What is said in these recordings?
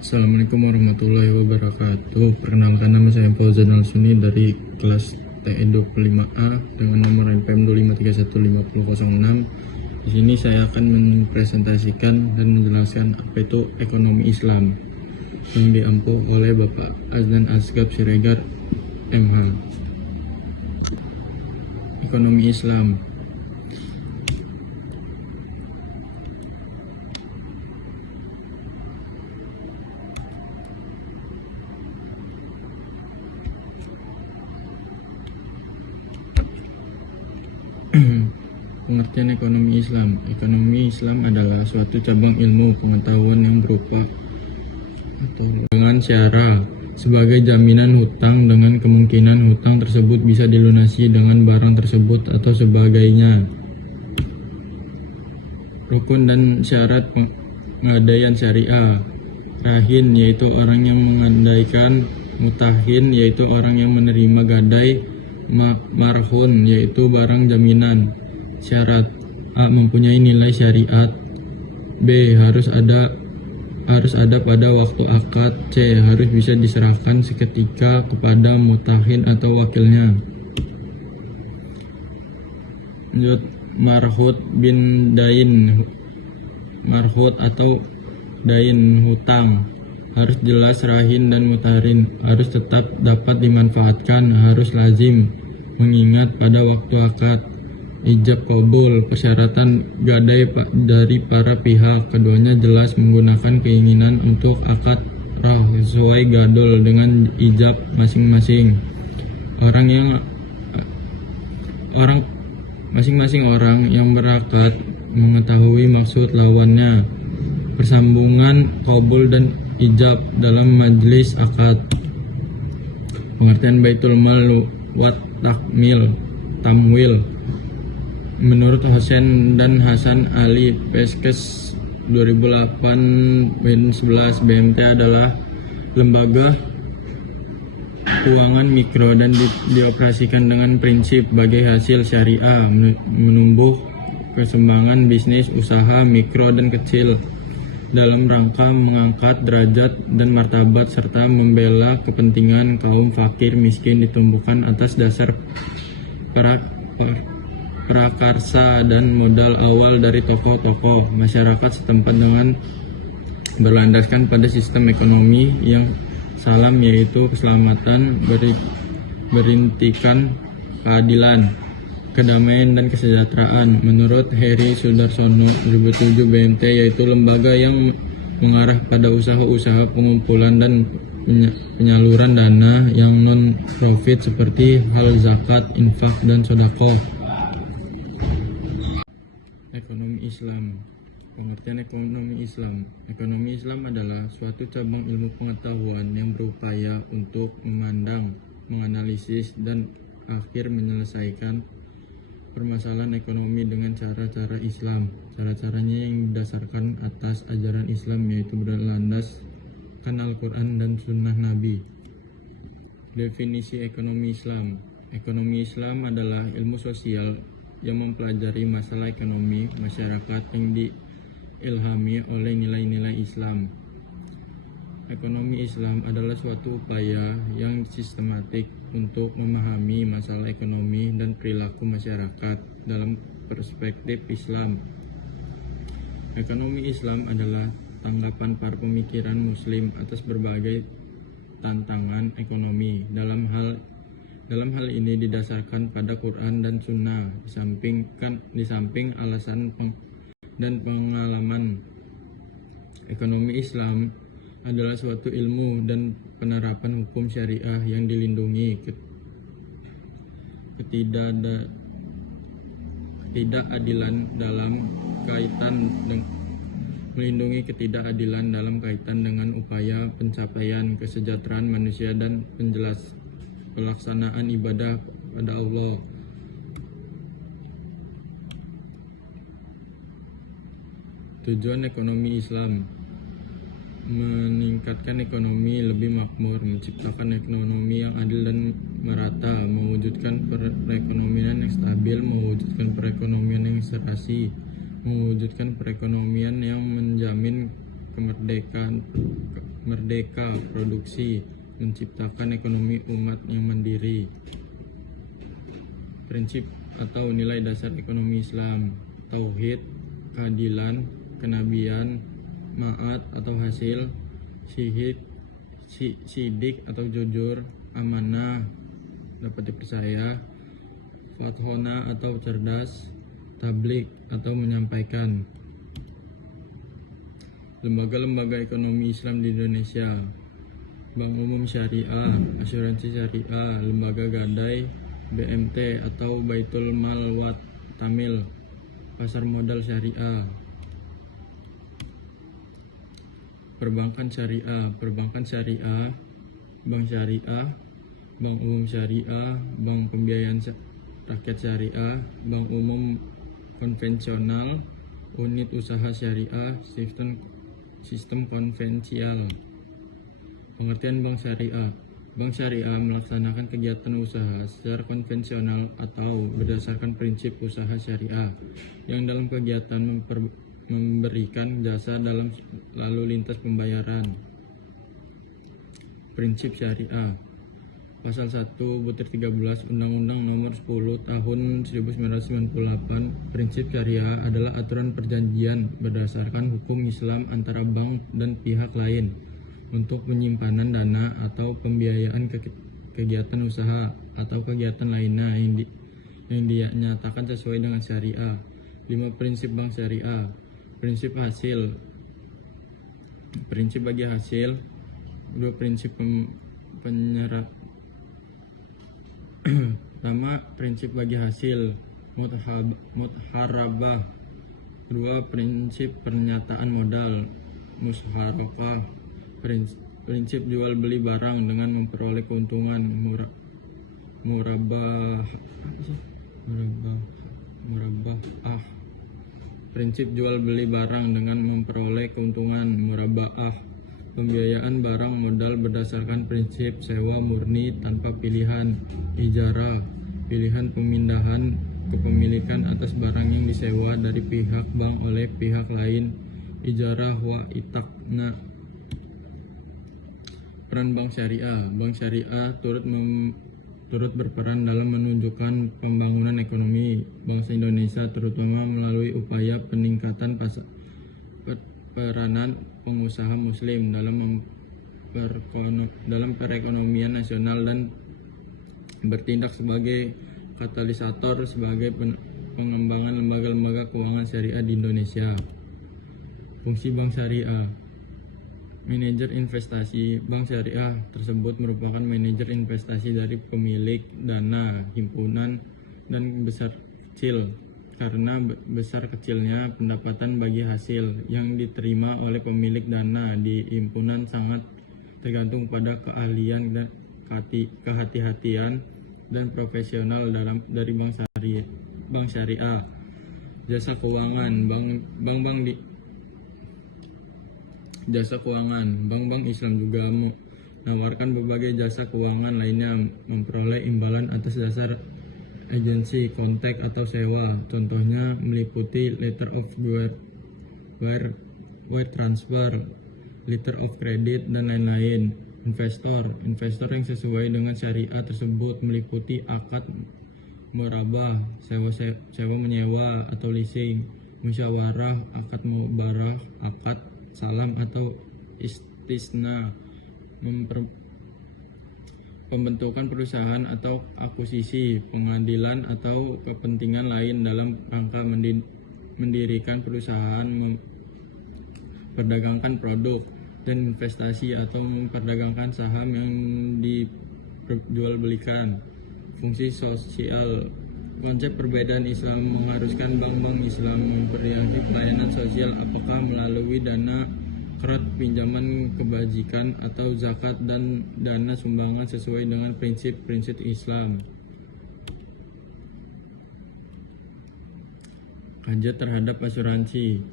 Assalamualaikum warahmatullahi wabarakatuh. Perkenalkan, nama saya Fauzan Al-Suni dari kelas TE 25A dengan nomor NPM 253150006. Di sini saya akan mempresentasikan dan menjelaskan apa itu ekonomi Islam yang diampu oleh Bapak Azdan Asgab Siregar MH. Ekonomi Islam. Pengertian ekonomi Islam. Ekonomi Islam adalah suatu cabang ilmu pengetahuan yang berupa atau dengan syara sebagai jaminan hutang dengan kemungkinan hutang tersebut bisa dilunasi dengan barang tersebut atau sebagainya. Rukun dan syarat pengadaian syariah. Rahin yaitu orang yang mengandaikan, mutahin yaitu orang yang menerima gadai, marhun yaitu barang jaminan. Syarat: A. Mempunyai nilai syariat. B. Harus ada pada waktu akad. C. Harus bisa diserahkan seketika kepada mutahin atau wakilnya. Lanjut, marhud bin dain. Marhud atau dain, hutang. Harus jelas rahin dan mutarin. Harus tetap dapat dimanfaatkan. Harus lazim, mengingat pada waktu akad. Ijab qabul, persyaratan gadai dari para pihak. Keduanya jelas menggunakan keinginan untuk akad rah sesuai gadol dengan ijab masing-masing. Masing-masing orang yang berakad mengetahui maksud lawannya. Persambungan qabul dan ijab dalam majelis akad. Pengertian Baitul Mal wa Tamwil. Menurut Hosen dan Hasan Ali Peskes 2008-11, BMT adalah lembaga keuangan mikro dan dioperasikan dengan prinsip bagi hasil syariah, menumbuh keseimbangan bisnis usaha mikro dan kecil dalam rangka mengangkat derajat dan martabat serta membela kepentingan kaum fakir miskin ditumbuhkan atas dasar prakarsa dan modal awal dari tokoh-tokoh masyarakat setempat dengan berlandaskan pada sistem ekonomi yang salam, yaitu keselamatan, berintikan keadilan, kedamaian dan kesejahteraan. Menurut Heri Sudarsono 2007, BMT yaitu lembaga yang mengarah pada usaha-usaha pengumpulan dan penyaluran dana yang non-profit seperti hal zakat, infak, dan sedekah. Ekonomi Islam. Pengertian ekonomi Islam. Ekonomi Islam adalah suatu cabang ilmu pengetahuan yang berupaya untuk memandang, menganalisis, dan akhir menyelesaikan permasalahan ekonomi dengan cara-cara Islam. Cara-caranya yang didasarkan atas ajaran Islam, yaitu berlandaskan Al-Quran dan Sunnah Nabi. Definisi ekonomi Islam. Ekonomi Islam adalah ilmu sosial yang mempelajari masalah ekonomi masyarakat yang diilhami oleh nilai-nilai Islam. Ekonomi Islam adalah suatu upaya yang sistematik untuk memahami masalah ekonomi dan perilaku masyarakat dalam perspektif Islam. Ekonomi Islam adalah tanggapan para pemikiran Muslim atas berbagai tantangan ekonomi. Dalam hal ini didasarkan pada Quran dan Sunnah, di samping alasan dan pengalaman. Ekonomi Islam adalah suatu ilmu dan penerapan hukum syariah yang dilindungi ketidakadilan dalam kaitan dengan upaya pencapaian kesejahteraan manusia dan pelaksanaan ibadah pada Allah. Tujuan ekonomi Islam: meningkatkan ekonomi lebih makmur, menciptakan ekonomi yang adil dan merata, mewujudkan perekonomian yang stabil, mewujudkan perekonomian yang serasi, mewujudkan perekonomian yang menjamin kemerdekaan merdeka produksi, menciptakan ekonomi umat yang mandiri. Prinsip atau nilai dasar ekonomi Islam: tauhid, keadilan, kenabian, ma'at atau hasil, sidik atau jujur, amanah, dapat dipercaya, fathona atau cerdas, tablik atau menyampaikan. Lembaga-lembaga ekonomi Islam di Indonesia: Bank Umum Syariah, Asuransi Syariah, Lembaga Gadai, BMT atau Baitul Mal Wat Tamil, Pasar Modal Syariah. Perbankan Syariah, Bank Syariah, Bank Umum Syariah, Bank Pembiayaan Rakyat Syariah, Bank Umum Konvensional, Unit Usaha Syariah, Sistem konvensial. Pengertian Bank Syariah: Bank Syariah melaksanakan kegiatan usaha secara konvensional atau berdasarkan prinsip usaha syariah yang dalam kegiatan memberikan jasa dalam lalu lintas pembayaran. Prinsip Syariah: Pasal 1/13 Undang-Undang Nomor 10 Tahun 1998. Prinsip syariah adalah aturan perjanjian berdasarkan hukum Islam antara bank dan pihak lain untuk penyimpanan dana atau pembiayaan kegiatan usaha atau kegiatan lainnya yang dinyatakan sesuai dengan syariah. 5 prinsip bank syariah. Prinsip hasil. Prinsip bagi hasil. 2 prinsip penyerap. Pertama, prinsip bagi hasil, mudharabah. 2 prinsip pernyataan modal, musyarakah. Prinsip jual beli barang dengan memperoleh keuntungan, murabah. Prinsip jual beli barang dengan memperoleh keuntungan, murabaah. Pembiayaan barang modal berdasarkan prinsip sewa murni tanpa pilihan, ijarah. Pilihan pemindahan kepemilikan atas barang yang disewa dari pihak bank oleh pihak lain, ijarah wa itakna. Peran Bank Syariah. Bank Syariah turut berperan dalam menunjukkan pembangunan ekonomi bangsa Indonesia, terutama melalui upaya peningkatan peranan pengusaha muslim dalam perekonomian nasional dan bertindak sebagai katalisator sebagai pengembangan lembaga-lembaga keuangan syariah di Indonesia. Fungsi Bank Syariah: manajer investasi. Bank syariah tersebut merupakan manajer investasi dari pemilik dana, himpunan, dan besar kecil. Karena besar kecilnya pendapatan bagi hasil yang diterima oleh pemilik dana di himpunan sangat tergantung pada keahlian dan kehati-hatian dan profesional dari bank syariah. Jasa keuangan. Jasa keuangan. Bank-bank Islam juga menawarkan berbagai jasa keuangan lainnya, memperoleh imbalan atas dasar agensi, kontak, atau sewa. Contohnya meliputi letter of wire transfer, letter of credit, dan lain-lain. Investor yang sesuai dengan syariah tersebut meliputi akad murabah, sewa menyewa atau leasing, musyawarah, akad mubarah, akad salam atau istisna, pembentukan perusahaan atau akuisisi, pengadilan atau kepentingan lain dalam rangka mendirikan perusahaan, memperdagangkan produk dan investasi atau memperdagangkan saham yang dijualbelikan. Fungsi sosial. Konsep perbedaan Islam mengharuskan bank-bank Islam memperoleh pelayanan sosial, apakah melalui dana kredit, pinjaman kebajikan, atau zakat dan dana sumbangan sesuai dengan prinsip-prinsip Islam. Kajian terhadap asuransi.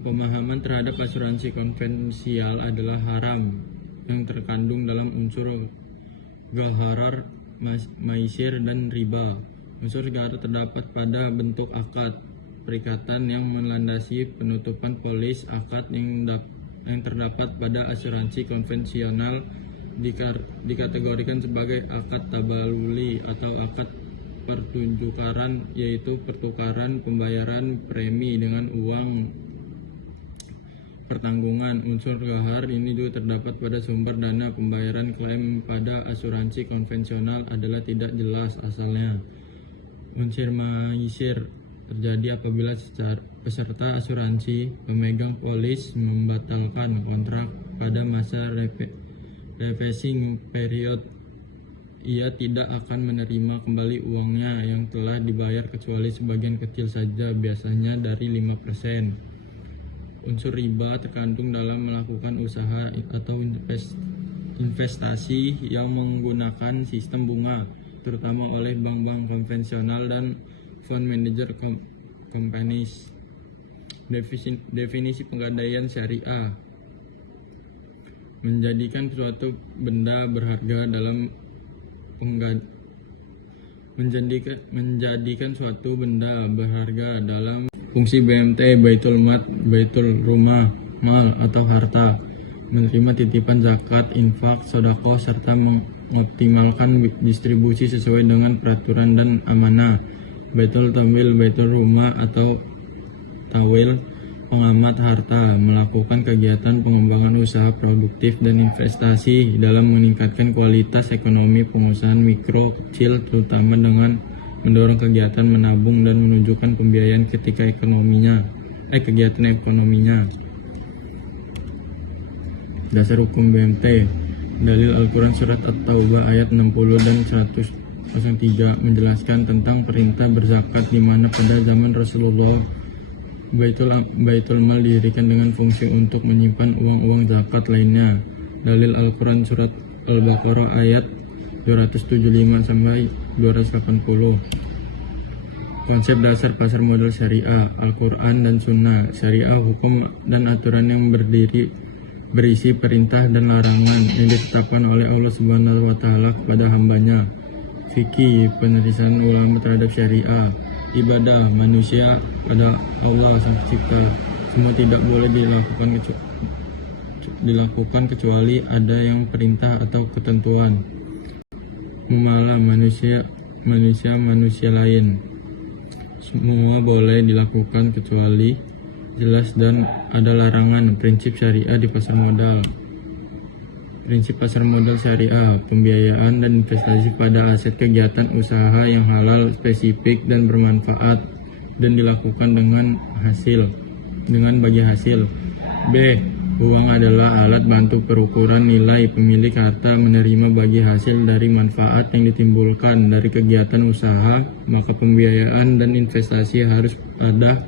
Pemahaman terhadap asuransi konvensial adalah haram yang terkandung dalam unsur gharar, maisir, dan riba. Unsur gharar terdapat pada bentuk akad perikatan yang melandasi penutupan polis akad yang yang terdapat pada asuransi konvensional dikategorikan sebagai akad tabaluli atau akad pertukaran, yaitu pertukaran pembayaran premi dengan uang pertanggungan. Unsur gahar ini juga terdapat pada sumber dana. Pembayaran klaim pada asuransi konvensional adalah tidak jelas asalnya. Unsur maisir terjadi apabila peserta asuransi pemegang polis membatalkan kontrak pada masa refreshing period. Ia tidak akan menerima kembali uangnya yang telah dibayar kecuali sebagian kecil saja, biasanya dari 5%. Unsur riba terkandung dalam melakukan usaha atau investasi yang menggunakan sistem bunga, terutama oleh bank-bank konvensional dan fund manager companies. Definisi penggadaian syariah: menjadikan suatu benda berharga dalam menjadikan suatu benda berharga dalam fungsi BMT, baitul rumah, mal atau harta, menerima titipan zakat, infak, sedekah, serta mengoptimalkan distribusi sesuai dengan peraturan dan amanah. Baitul tamwil, baitul rumah atau tawil, pengamat harta, melakukan kegiatan pengembangan usaha produktif dan investasi dalam meningkatkan kualitas ekonomi pengusahaan mikro kecil, terutama dengan mendorong kegiatan menabung dan menunjukkan pembiayaan ketika kegiatan ekonominya. Dasar hukum BMT. Dalil Al-Quran surat At-Taubah ayat 60 dan 103 menjelaskan tentang perintah berzakat, di mana pada zaman Rasulullah Baitul Mal didirikan dengan fungsi untuk menyimpan uang-uang zakat lainnya. Dalil Al-Quran surat Al-Baqarah ayat 275 sampai 280. Konsep dasar pasar modal syariah: Al-Quran dan Sunnah. Syariah hukum dan aturan yang berisi perintah dan larangan yang ditetapkan oleh Allah Subhanahu wa Ta'ala kepada hambanya. Fikih, penelitian ulama terhadap syariah. Ibadah manusia pada Allah Sang Pencipta, semua tidak boleh dilakukan kecuali ada yang perintah atau ketentuan. Muamalah manusia lain, semua boleh dilakukan kecuali jelas dan ada larangan. Prinsip syariah di pasar modal. Prinsip pasar modal syariah: pembiayaan dan investasi pada aset kegiatan usaha yang halal, spesifik dan bermanfaat, dan dilakukan dengan bagi hasil. B. Uang adalah alat bantu perukuran nilai. Pemilik harta menerima bagi hasil dari manfaat yang ditimbulkan dari kegiatan usaha, maka pembiayaan dan investasi harus ada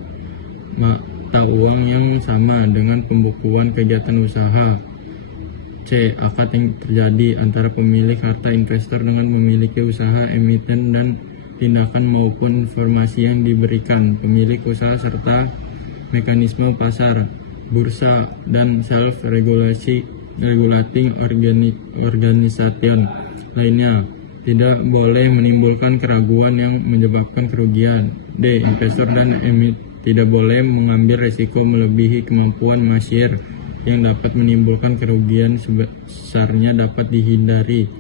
mata uang yang sama dengan pembukuan kegiatan usaha. C. Akad yang terjadi antara pemilik harta investor dengan memiliki usaha, emiten, dan tindakan maupun informasi yang diberikan pemilik usaha, serta mekanisme pasar, bursa, dan self-regulating organization lainnya. Tidak boleh menimbulkan keraguan yang menyebabkan kerugian. D. Investor dan emit tidak boleh mengambil resiko melebihi kemampuan masyir yang dapat menimbulkan kerugian sebesarnya dapat dihindari.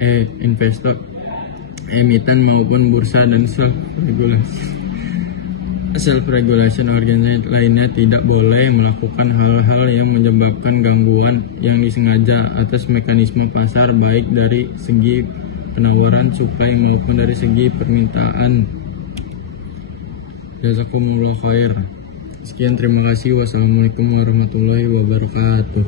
E. Investor, emiten maupun bursa dan self-regulation organization lainnya tidak boleh melakukan hal-hal yang menyebabkan gangguan yang disengaja atas mekanisme pasar, baik dari segi penawaran supply maupun dari segi permintaan. Jazakumullah khair. Sekian, terima kasih. Wassalamualaikum warahmatullahi wabarakatuh.